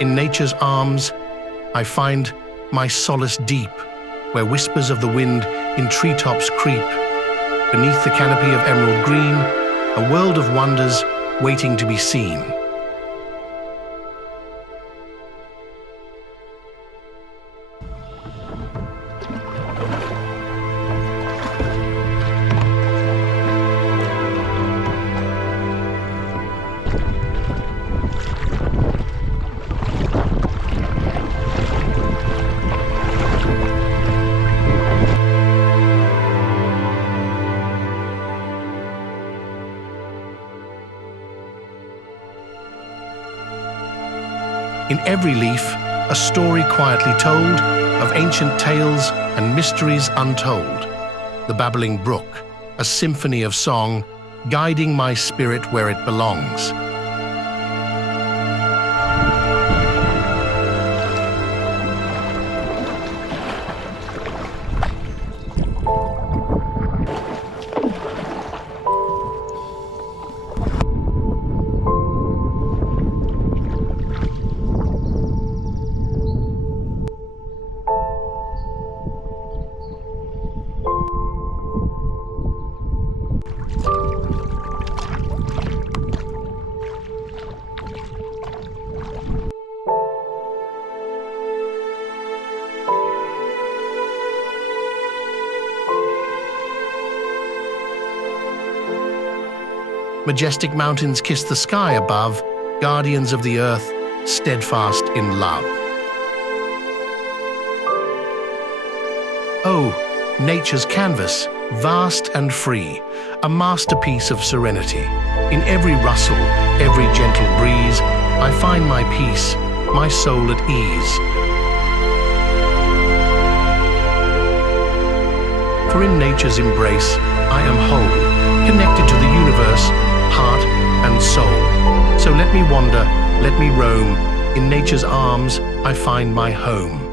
In nature's arms, I find my solace deep, where whispers of the wind in treetops creep. Beneath the canopy of emerald green, a world of wonders waiting to be seen. In every leaf, a story quietly told of ancient tales and mysteries untold. The babbling brook, a symphony of song, guiding my spirit where it belongs. Majestic mountains kiss the sky above, guardians of the earth, steadfast in love. Oh, nature's canvas, vast and free, a masterpiece of serenity. In every rustle, every gentle breeze, I find my peace, my soul at ease. For in nature's embrace, I am whole, connected to the universe, heart and soul. So let me wander, let me roam. In nature's arms, I find my home.